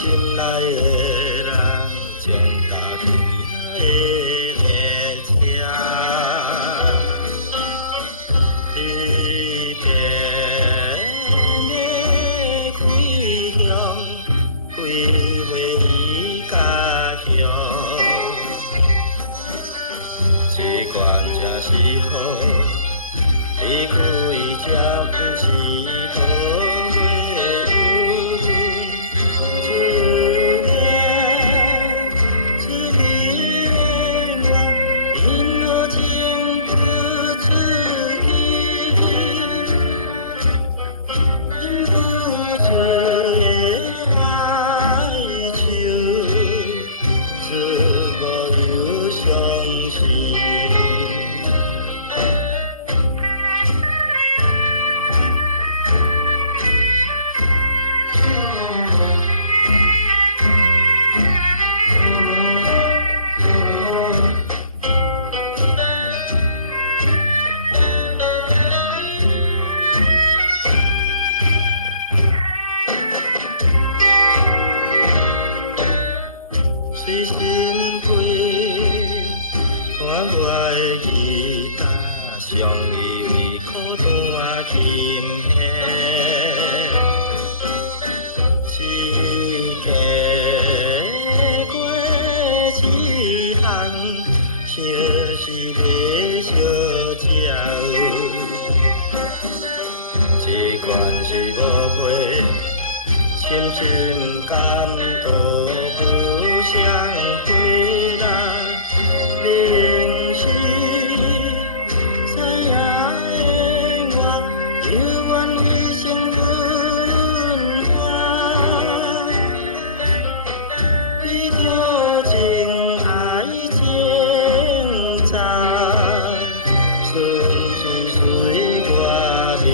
心内的人，将踏去的列车，离别要开向开回伊家乡，这关正是好，离开才不是好。 随心飞，看我的吉他，常以为苦弹琴弦，一家过一项，就是要相照。这关是无配，深深感动。 相会啦，明是知影的我，犹原一生轮回。为着情爱情债，春水随我眠。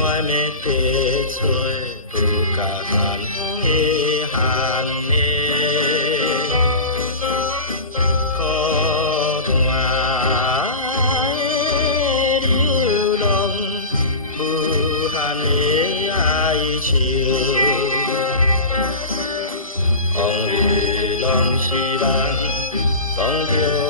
满面地吹，不甲寒风的寒夜，孤单的流浪，无限的哀愁，往日拢是梦，讲着。